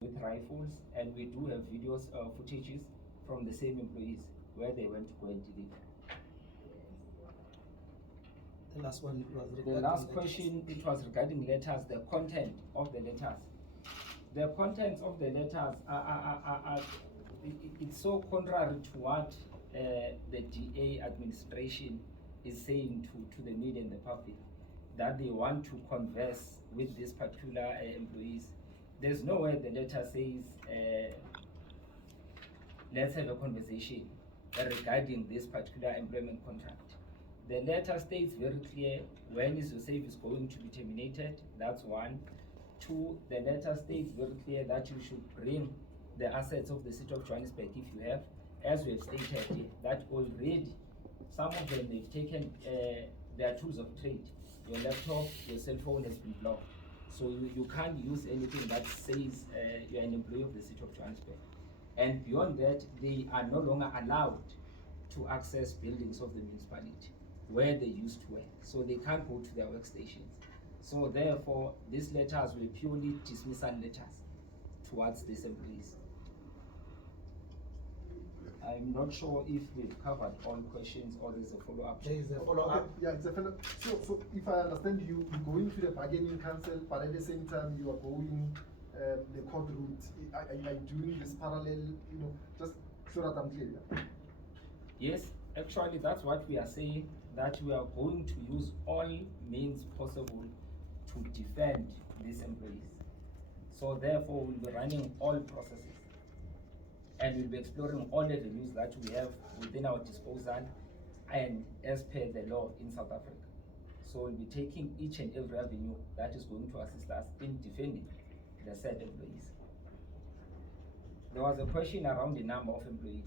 with rifles, and we do have videos, footages from the same employees where they went to go and deliver. The last one was The regarding last letters. question, it was regarding letters, the content of the letters. The contents of the letters it's so contrary to what the DA administration is saying to the media and the public, that they want to converse with these particular employees. There's nowhere the letter says, let's have a conversation regarding this particular employment contract. The letter states very clear when is your service going to be terminated. That's one. Two, the letter states very clear that you should bring the assets of the City of Johannesburg if you have, as we have stated here, that already some of them they've taken their tools of trade. Your laptop, your cell phone has been blocked. So you can't use anything that says you're an employee of the City of Johannesburg. And beyond that, they are no longer allowed to access buildings of the municipality where they used to work. So they can't go to their workstations. So therefore, these letters were purely dismissal letters towards these employees. I'm not sure if we've covered all questions or there's a follow-up. There is a follow-up. Okay, yeah, it's a follow-up. So if I understand you, you're going to the bargaining council, but at the same time you are going the court route. Are you doing this parallel, just so that I'm clear? Yeah? Yes, actually that's what we are saying, that we are going to use all means possible to defend these employees. So therefore we'll be running all processes and we'll be exploring all avenues that we have within our disposal and as per the law in South Africa. So we'll be taking each and every avenue that is going to assist us in defending the said employees. There was a question around the number of employees.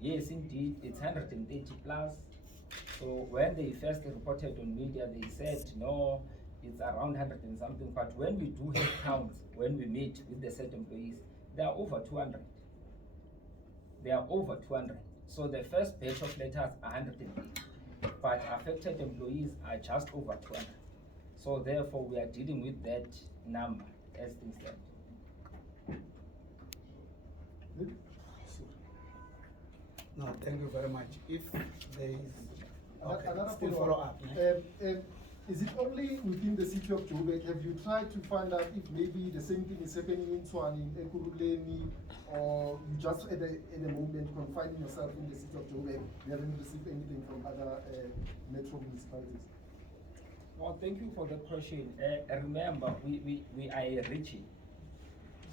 Yes, indeed, it's 130 plus. So when they first reported on media, they said, no, it's around 100 and something. But when we do have counts, when we meet with the said employees, they are over 200. They are over 200. So the first batch of letters are 108, but affected employees are just over 200. So therefore, we are dealing with that number as things stand. No, thank you very much. If there is Another still follow-up. Is it only within the City of Joburg? Have you tried to find out if maybe the same thing is happening in Tshwane, in Ekurhuleni, or you just at the moment confining yourself in the City of Joburg? You haven't received anything from other metro municipalities? Well, thank you for the question. Remember, we are a region.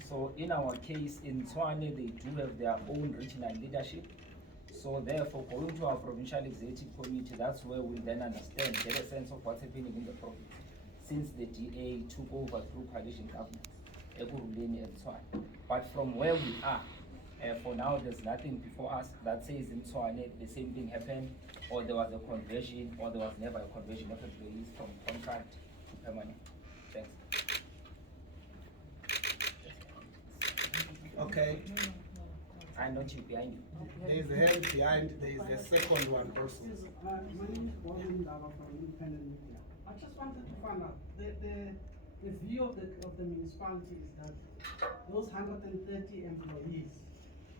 So in our case, in Tshwane, they do have their own regional leadership. So therefore, going to our provincial executive committee, that's where we then understand, get a sense of what's happening in the province. Since the DA took over through coalition governments, Ekurhuleni and Tshwane. But from where we are, for now, there's nothing before us that says in Tshwane the same thing happened, or there was a conversion, or there was never a conversion of employees from contract to permanent. Thanks. okay, I know you behind you. there is a hand behind, there is a second one also. My name is Gordon Lava from Independent Media. I just wanted to find out the view of the municipality is that those 130 employees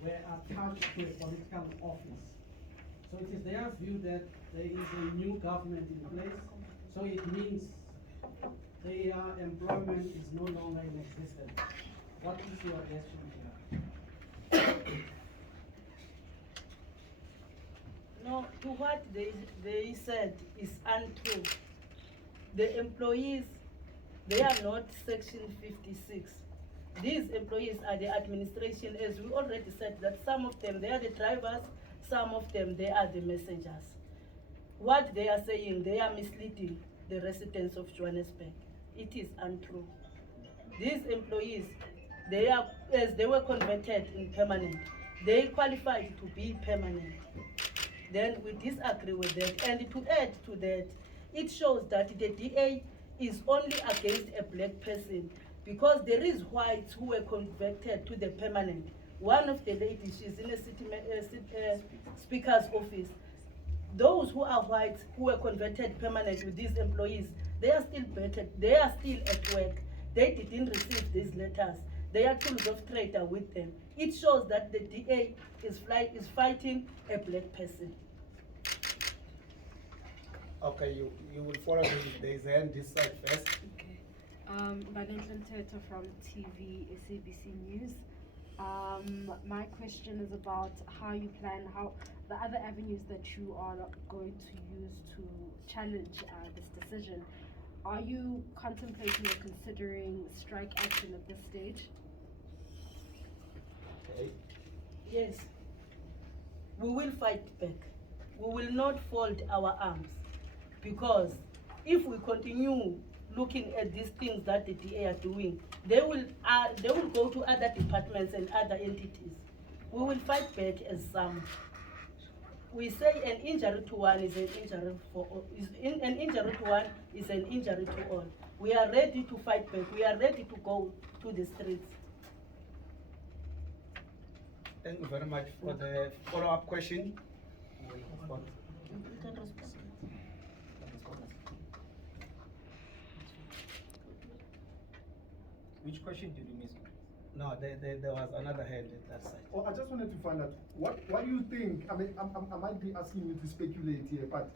were attached to a political office. So it is their view that there is a new government in place. So it means their employment is no longer in existence. What is your reaction to that? No, to what they said is untrue. The employees, they are not Section 56. These employees are the administration, as we already said, that some of them, they are the drivers, some of them, they are the messengers. What they are saying, they are misleading the residents of Johannesburg. It is untrue. These employees, they are, as they were converted in permanent, they qualified to be permanent. Then we disagree with that. And to add to that, it shows that the DA is only against a black person because there is whites who were converted to the permanent. One of the ladies, she's in a city speaker's office. Those who are whites who were converted permanent with these employees, they are still better. They are still at work. They didn't receive these letters. their tools of trade are with them. It shows that the DA is fighting a black person. Okay, you will follow this. There is a hand this side first. Okay. Valentine Teta from TV SABC News. My question is about how you plan, how the other avenues that you are going to use to challenge this decision. Are you contemplating or considering strike action at this stage? Okay. Yes, we will fight back. We will not fold our arms, because if we continue looking at these things that the DA are doing, they will go to other departments and other entities. We will fight back as some. We say an injury to one is an injury for all. An injury to one is an injury to all. We are ready to fight back. We are ready to go to the streets. Thank you very much for the follow-up question. Which question did you miss? No, there was another hand at that side. Oh, I just wanted to find out, what do you think, I mean, I might be asking you to speculate here, but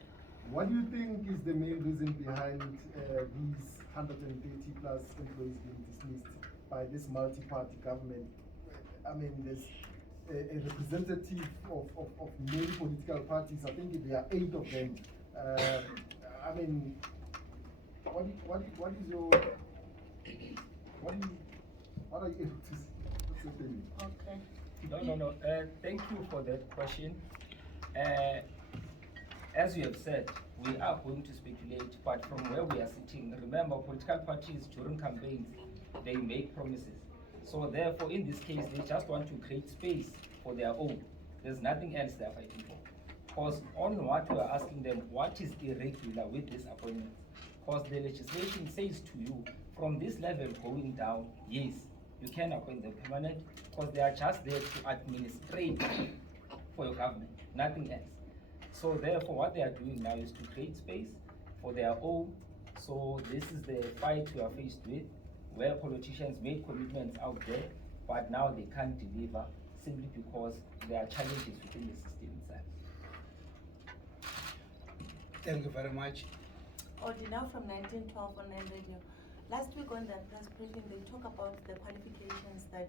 what do you think is the main reason behind these 130 plus employees being dismissed by this multi-party government? I mean, there's a representative of many political parties. I think there are 8 of them. I mean, what is your, what are you able to see? What's your opinion? Okay. No. Thank you for that question. As you have said, we are going to speculate, but from where we are sitting, remember, political parties during campaigns, they make promises. So therefore, in this case, they just want to create space for their own. There's nothing else they're fighting for. Because on what we are asking them, what is irregular with this appointment? Because the legislation says to you, from this level going down, yes, you can appoint them permanent, because they are just there to administrate for your government, nothing else. So therefore, what they are doing now is to create space for their own. So this is the fight we are faced with, where politicians made commitments out there, but now they can't deliver simply because there are challenges within the system itself. Thank you very much. Ordina from 1912 online radio. Last week on the press briefing, they talk about the qualifications that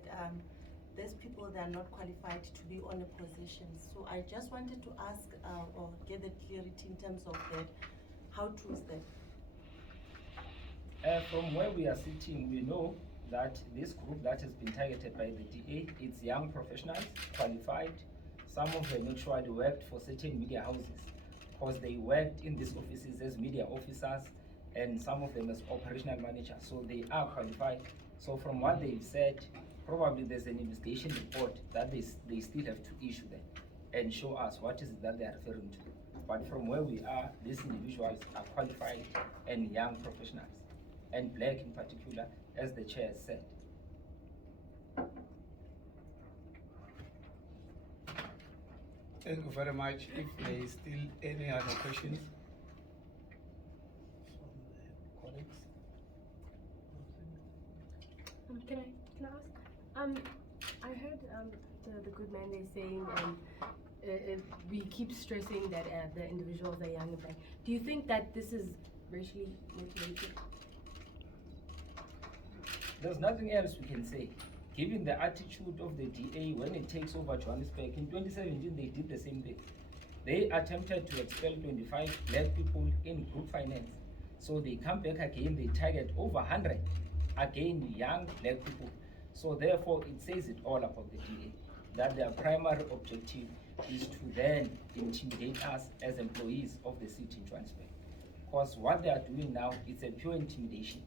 these people, they are not qualified to be on a position. So I just wanted to ask or get the clarity in terms of that. How true is that? From where we are sitting, we know that this group that has been targeted by the DA, it's young professionals, qualified. Some of them actually worked for certain media houses, because they worked in these offices as media officers, and some of them as operational managers. So they are qualified. So from what they've said, probably there's an investigation report that they still have to issue them and show us what is it that they are referring to. But from where we are, these individuals are qualified and young professionals, and black in particular, as the chair said. Thank you very much. If there is still any other questions from the colleagues. Can I ask? I heard the good man there saying we keep stressing that the individuals are young and black. Do you think that this is racially motivated? There's nothing else we can say. Given the attitude of the DA when it takes over Johannesburg, in 2017 they did the same thing. They attempted to expel 25 black people in group finance. So they come back again, they target over 100, again young black people. So therefore it says it all about the DA, that their primary objective is to then intimidate us as employees of the city in Johannesburg. Because what they are doing now, it's a pure intimidation.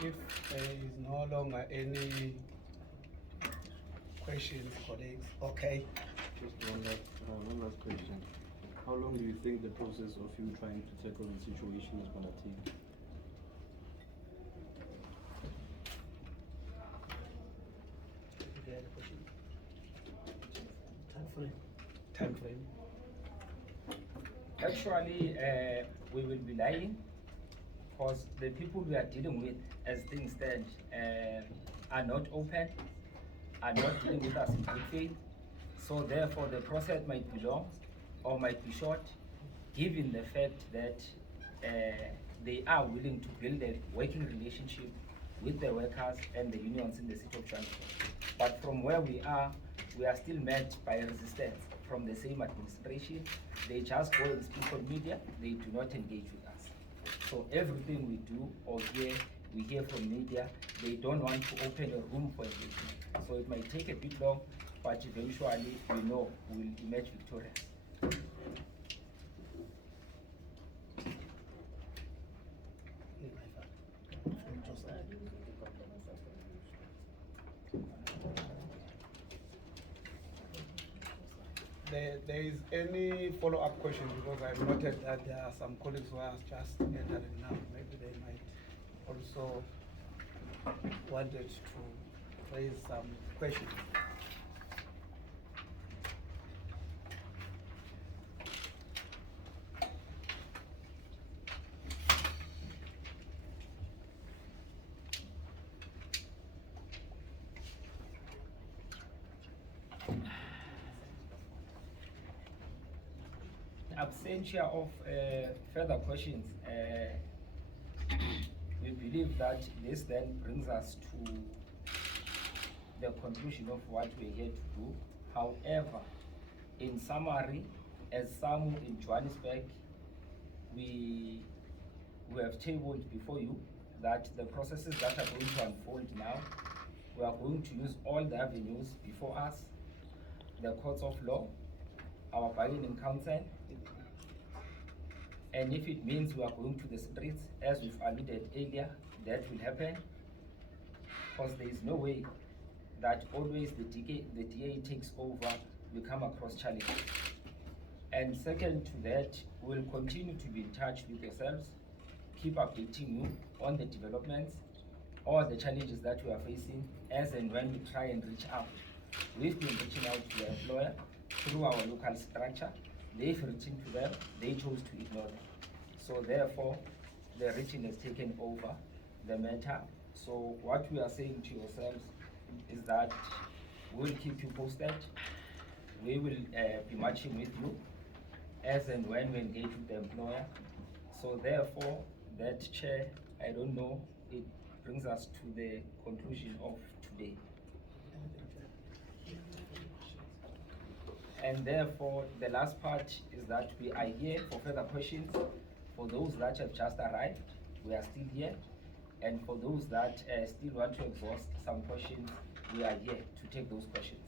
If there is no longer any questions, colleagues, okay. Just one last question. How long do you think the process of you trying to tackle the situation is going to take? If there are any questions. time frame? Actually, we will be lying because the people we are dealing with, as things stand, are not open, are not dealing with us in good faith. So therefore, the process might be long or might be short, given the fact that they are willing to build a working relationship with the workers and the unions in the City of Johannesburg. But from where we are still met by resistance from the same administration. They just go and speak on media, they do not engage with us. So everything we do or hear, we hear from media, they don't want to open a room for engagement. So it might take a bit long, but eventually we know we will emerge victorious. There is any follow-up question, because I've noted that there are some colleagues who are just entering now. Maybe they might also wanted to raise some questions. Absentia of further questions, we believe that this then brings us to the conclusion of what we're here to do. However, in summary, as SAMWU in Johannesburg, we have tabled before you that the processes that are going to unfold now, we are going to use all the avenues before us, the courts of law, our bargaining council, and if it means we are going to the streets, as we've alluded earlier, that will happen, because there is no way that always the DA takes over, we come across challenges. And second to that, we'll continue to be in touch with yourselves, keep updating you on the developments or the challenges that we are facing as and when we try and reach out. We've been reaching out to the employer through our local structure. They've written to them, they chose to ignore them. So therefore, the region has taken over the matter. So what we are saying to yourselves is that we'll keep you posted. We will be matching with you as and when we engage with the employer. So therefore, that chair, I don't know, it brings us to the conclusion of today. And therefore, the last part is that we are here for further questions. For those that have just arrived, we are still here. And for those that still want to exhaust some questions, we are here to take those questions.